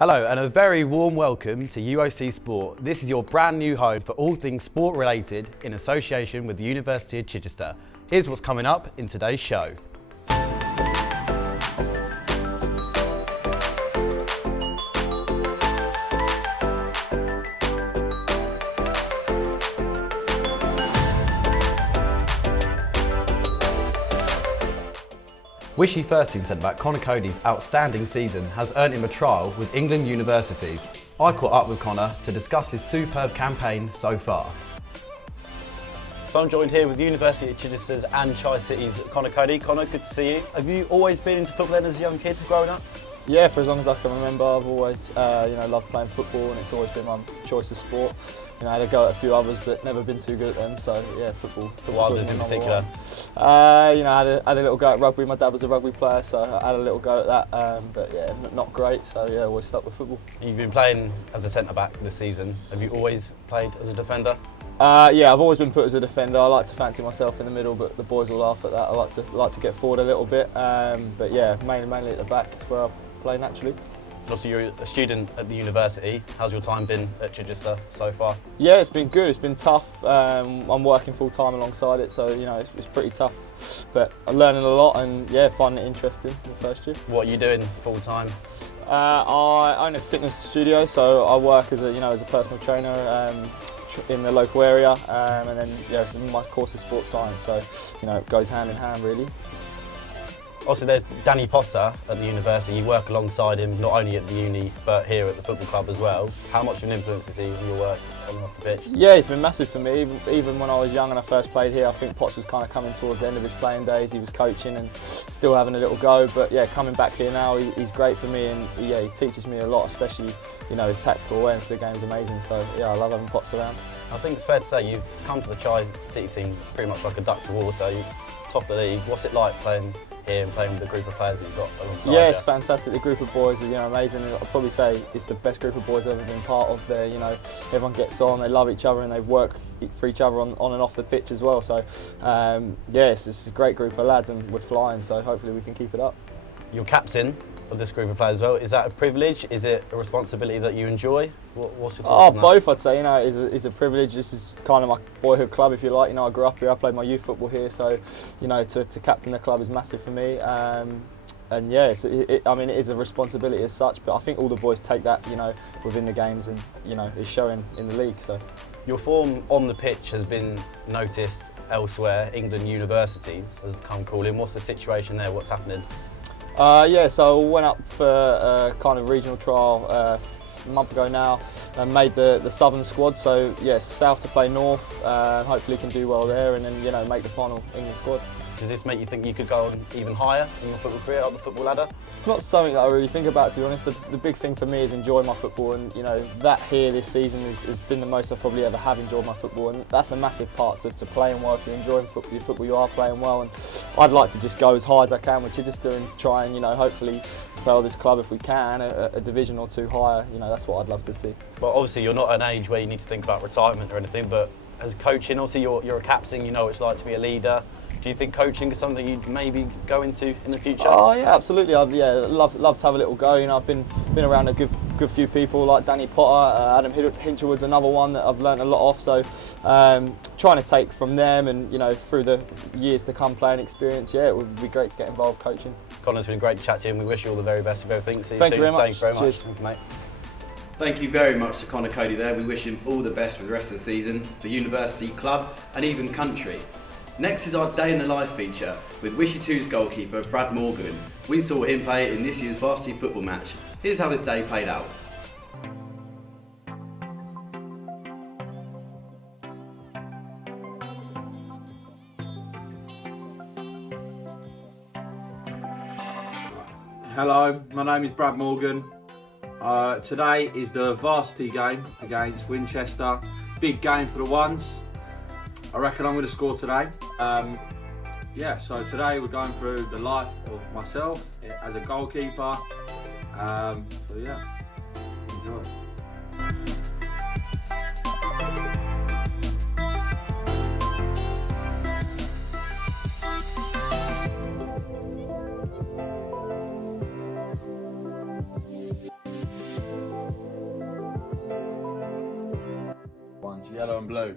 Hello and a very warm welcome to UOC Sport. This is your brand new home for all things sport related in association with the University of Chichester. Here's what's coming up in today's show. Wishy first team centre-back Conor Coady's outstanding season has earned him a trial with England University. I caught up with Conor to discuss his superb campaign so far. So I'm joined here with University of Chichester's and Tri-City's Conor Coady. Conor, good to see you. Have you always been into football then as a young kid growing up? Yeah, for as long as I can remember, I've always loved playing football, and it's always been my choice of sport. I had a go at a few others, but never been too good at them. So yeah, football. The Wilders in particular. I had a little go at rugby. My dad was a rugby player, so I had a little go at that. But yeah, not great. So yeah, always stuck with football. You've been playing as a centre back this season. Have you always played as a defender? Yeah, I've always been put as a defender. I like to fancy myself in the middle, but the boys will laugh at that. I like to get forward a little bit. But yeah, mainly at the back is where I play naturally. So you're a student at the university. How's your time been at Chichester so far? Yeah, it's been good. It's been tough. I'm working full time alongside it, so it's pretty tough. But I'm learning a lot, and yeah, finding it interesting in the first year. What are you doing full time? I own a fitness studio, so I work as a personal trainer in the local area, and then so my course is sports science, so it goes hand in hand really. Also, there's Danny Potter at the university. You work alongside him not only at the uni but here at the football club as well. How much of an influence is he on your work on and off the pitch? Yeah, he's been massive for me. Even when I was young and I first played here, I think Potts was kind of coming towards the end of his playing days. He was coaching and still having a little go. But yeah, coming back here now, he's great for me, and yeah, he teaches me a lot, especially his tactical awareness of the game is amazing. So yeah, I love having Potts around. I think it's fair to say you've come to the Tri-City team pretty much like a duck to water. You're top of the league. What's it like playing here and playing with the group of players that you've got alongside? Yeah, it's fantastic. The group of boys are amazing. I'd probably say it's the best group of boys I've ever been part of. Everyone gets on, they love each other, and they work for each other on and off the pitch as well. So yeah, it's a great group of lads, and we're flying. So hopefully we can keep it up. You're captain of this group of players as well. Is that a privilege? Is it a responsibility that you enjoy? What's your thoughts on that? Both, I'd say. It's a privilege. This is kind of my boyhood club, if you like. I grew up here. I played my youth football here, so to captain the club is massive for me. And yeah, it is a responsibility as such. But I think all the boys take that, within the games, and is showing in the league. So your form on the pitch has been noticed elsewhere. England Universities has come calling. What's the situation there? What's happening? Yeah, so I went up for a kind of regional trial a month ago now and made the Southern squad. So yeah, South to play North, hopefully can do well there, and then make the final England squad. Does this make you think you could go on even higher in your football career, up the football ladder? It's not something that I really think about, to be honest. The big thing for me is enjoy my football, and that here this season has been the most I probably ever have enjoyed my football, and that's a massive part to playing well. If you're enjoying your football, you are playing well, and I'd like to just go as high as I can with Chichester and try and hopefully propel this club, if we can, a division or two higher. That's what I'd love to see. Well, obviously you're not at an age where you need to think about retirement or anything, but as coaching, obviously you're a captain, what it's like to be a leader. Do you think coaching is something you'd maybe go into in the future? Oh yeah, absolutely. I'd love to have a little go. I've been around a good few people like Danny Potter, Adam Hinchelwood's another one that I've learnt a lot off. So trying to take from them, and through the years to come, playing experience. Yeah, it would be great to get involved coaching. Conor, it's been great to chat to you, and we wish you all the very best of everything. See you Thank soon. you very much. Thanks very much. Cheers. Thank you, mate. Thank you very much to Conor Coady there. We wish him all the best for the rest of the season, for university, club and even country. Next is our Day in the Life feature with Wishy 2's goalkeeper Brad Morgan. We saw him play in this year's varsity football match. Here's how his day played out. Hello, my name is Brad Morgan. Today is the varsity game against Winchester. Big game for the ones. I reckon I'm going to score today. So today we're going through the life of myself as a goalkeeper. Enjoy. Yellow and blue.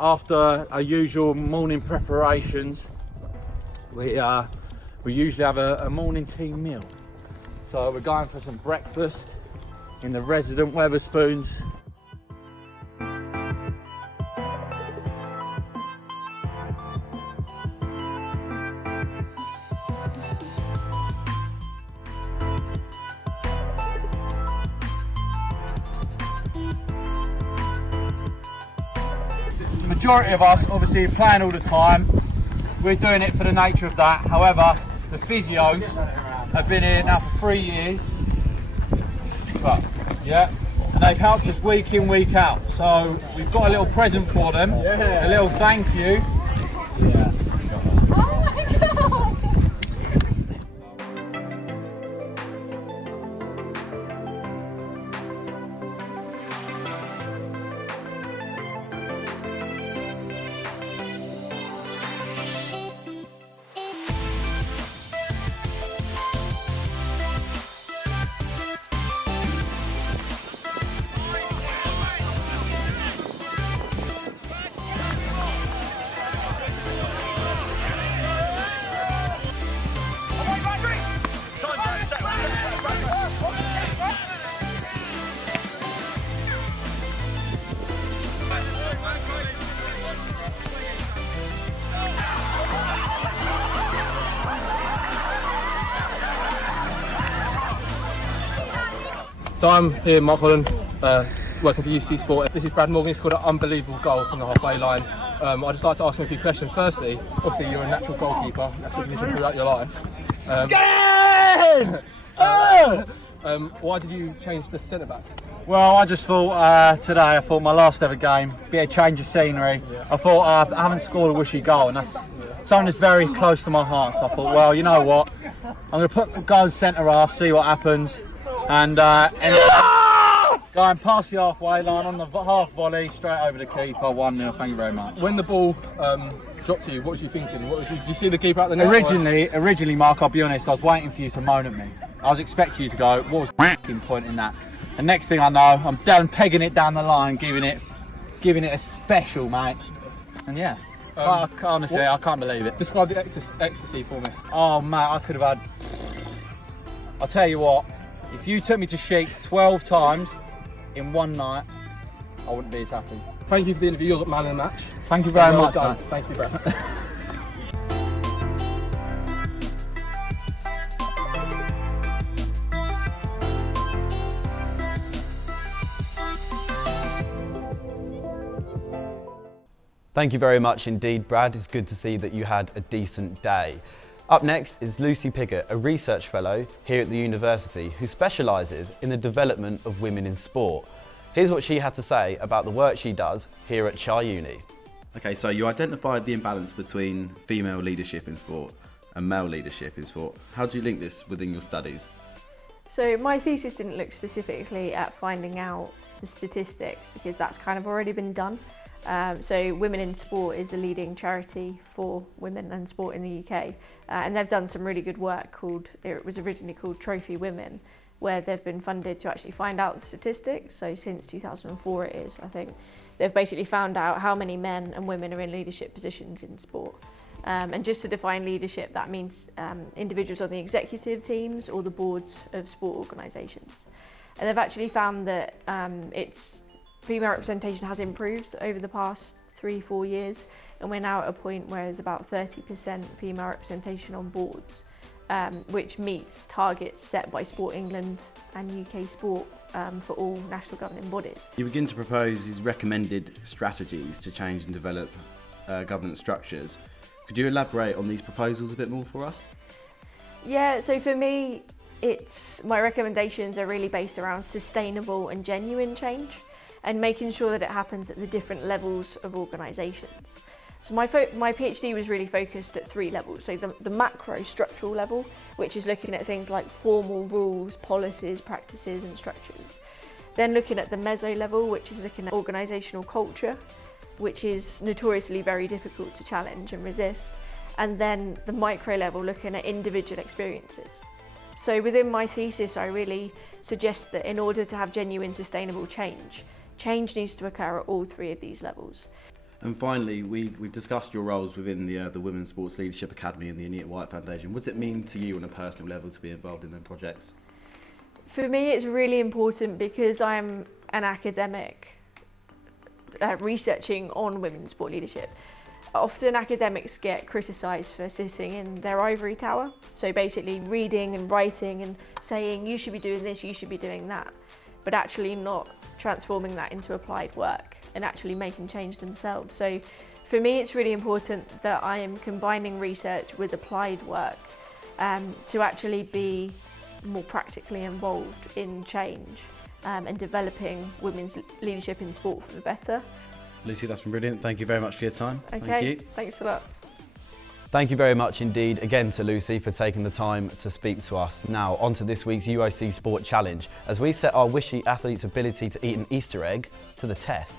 After our usual morning preparations, we usually have a morning team meal. So we're going for some breakfast in the resident Wetherspoons. The majority of us obviously playing all the time. We're doing it for the nature of that. However, the physios have been here now for 3 years. But, yeah, and they've helped us week in, week out. So we've got a little present for them, a little thank you. Oh my god! So I'm here, Mark Holland, working for UC Sport. This is Brad Morgan. He scored an unbelievable goal from the halfway line. I'd just like to ask him a few questions. Firstly, obviously you're a natural goalkeeper, natural position throughout your life. Why did you change to centre back? Well, I just thought today, my last ever game, be a change of scenery. Yeah. I thought I haven't scored a wishy goal, and that's something that's very close to my heart. So I thought, well, you know what? I'm going to go in centre half, see what happens, and go and pass the halfway line on the half volley straight over the keeper. 1-0. Thank you very much. When the ball dropped to you, what was you thinking? Did you see the keeper out the net? Originally, Mark, I'll be honest, I was waiting for you to moan at me. I was expecting you to go, what was the point in that? The next thing I know, I'm down pegging it down the line, giving it a special, mate. And yeah, honestly, I can't believe it. Describe the ecstasy for me. Oh, mate, I could have had. I'll tell you what, if you took me to Sheets 12 times in one night, I wouldn't be as happy. Thank you for the interview. You're the man of the match. Thank you very Well much, done. mate. Thank you, Brad. Thank you very much indeed, Brad. It's good to see that you had a decent day. Up next is Lucy Piggott, a research fellow here at the university who specialises in the development of women in sport. Here's what she had to say about the work she does here at Char Uni. Okay, so you identified the imbalance between female leadership in sport and male leadership in sport. How do you link this within your studies? So my thesis didn't look specifically at finding out the statistics because that's kind of already been done. So Women in Sport is the leading charity for women and sport in the UK, and they've done some really good work it was originally called Trophy Women, where they've been funded to actually find out the statistics. So since 2004 it is, I think, they've basically found out how many men and women are in leadership positions in sport. And just to define leadership, that means individuals on the executive teams or the boards of sport organisations. And they've actually found that female representation has improved over the past 3-4 years, and we're now at a point where there's about 30% female representation on boards, which meets targets set by Sport England and UK Sport for all national governing bodies. You begin to propose these recommended strategies to change and develop governance structures. Could you elaborate on these proposals a bit more for us? Yeah, so for me, my recommendations are really based around sustainable and genuine change. and making sure that it happens at the different levels of organisations. So my PhD was really focused at 3 levels. So the macro structural level, which is looking at things like formal rules, policies, practices and structures. Then looking at the meso level, which is looking at organisational culture, which is notoriously very difficult to challenge and resist. And then the micro level, looking at individual experiences. So within my thesis, I really suggest that in order to have genuine sustainable change, change needs to occur at all 3 of these levels. And finally, we've discussed your roles within the Women's Sports Leadership Academy and the Anita White Foundation. What does it mean to you on a personal level to be involved in them projects? For me, it's really important because I'm an academic researching on women's sport leadership. Often academics get criticised for sitting in their ivory tower, so basically reading and writing and saying you should be doing this, you should be doing that, but actually not transforming that into applied work and actually making change themselves. So for me, it's really important that I am combining research with applied work to actually be more practically involved in change and developing women's leadership in sport for the better. Lucy, that's been brilliant. Thank you very much for your time. Okay, Thank you. Thanks a lot. Thank you very much indeed again to Lucy for taking the time to speak to us. Now on to this week's UIC Sport Challenge as we set our Wishy athletes' ability to eat an Easter egg to the test.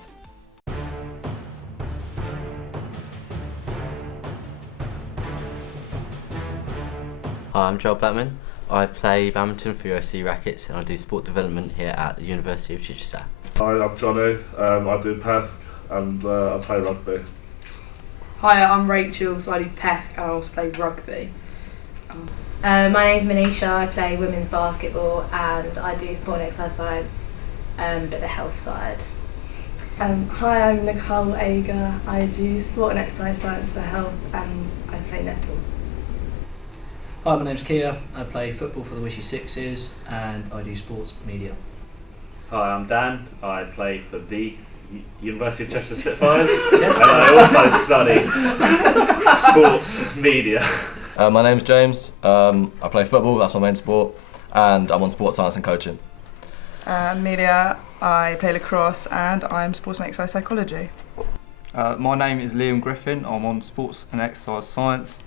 Hi, I'm Joel Batman. I play badminton for UIC Rackets and I do sport development here at the University of Chichester. Hi, I'm Johnny. I do PESC and I play rugby. Hi, I'm Rachel, so I do PESC and I also play rugby. My name's Manisha, I play women's basketball and I do sport and exercise science, but the health side. Hi, I'm Nicole Ager. I do sport and exercise science for health and I play netball. Hi, my name's Kia. I play football for the Wishy Sixes and I do sports media. Hi, I'm Dan. I play for the University of Chester Spitfires and I also study sports media. My name's James. I play football, that's my main sport, and I'm on sports science and coaching. Amelia, I play lacrosse and I'm sports and exercise psychology. My name is Liam Griffin. I'm on sports and exercise science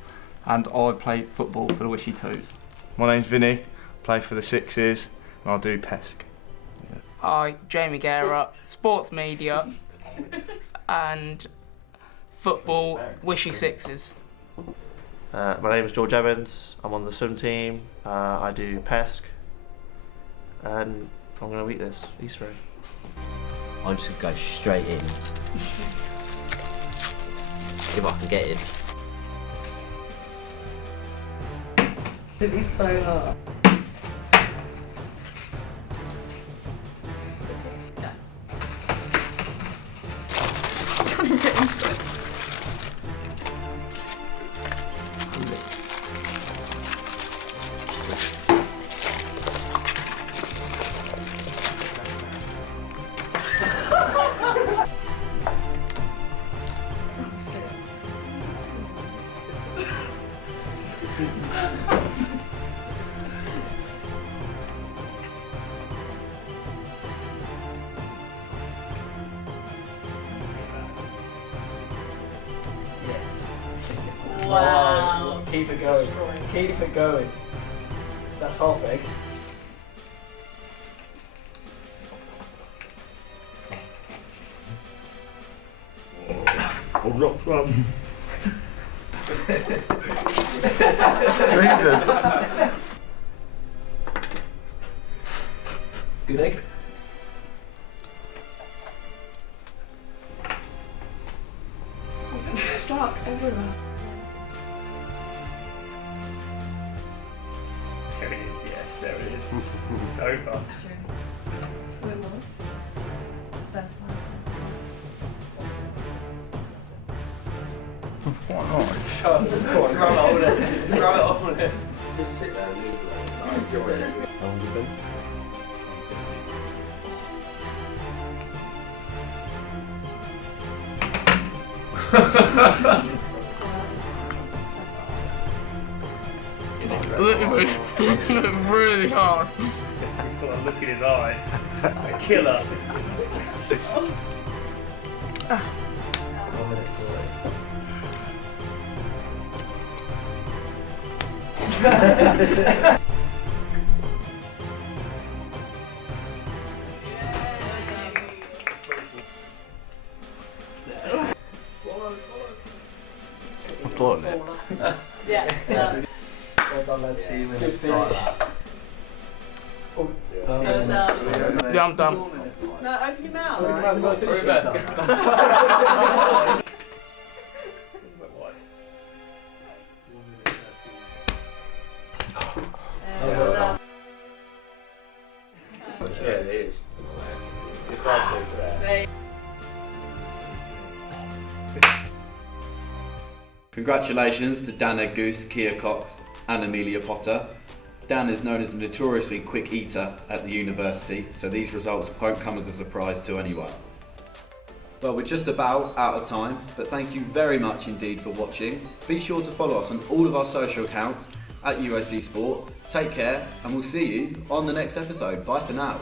and I play football for the Wishy Twos. My name's Vinny, play for the Sixes and I do PESC. Hi, Jamie Guerra, sports media and football, Wishy Sixes. My name is George Evans, I'm on the swim team, I do PESC and I'm going to eat this Easter egg. I'm just going to go straight in. If I can get in. It is so hard. Wow. Keep it going. Keep it going. That's half egg. I'll drop some. Jesus. Good egg. It's stuck everywhere. There it is, yes, there it is. It's over. It's quite nice. Just go on, roll it. Roll it. Just sit there and enjoy it. How long have you been? Literally, really hard. He's got a look in his eye. A killer. I've thought of it. Yeah. Well done, lads. Good finish. Yeah, I'm done. No, open your mouth. Yeah, it is. You're quite good for that. Congratulations to Dana Goose, Kia Cox and Amelia Potter. Dan is known as a notoriously quick eater at the university, so these results won't come as a surprise to anyone. Well, we're just about out of time, but thank you very much indeed for watching. Be sure to follow us on all of our social accounts at UOC Sport. Take care, and we'll see you on the next episode. Bye for now.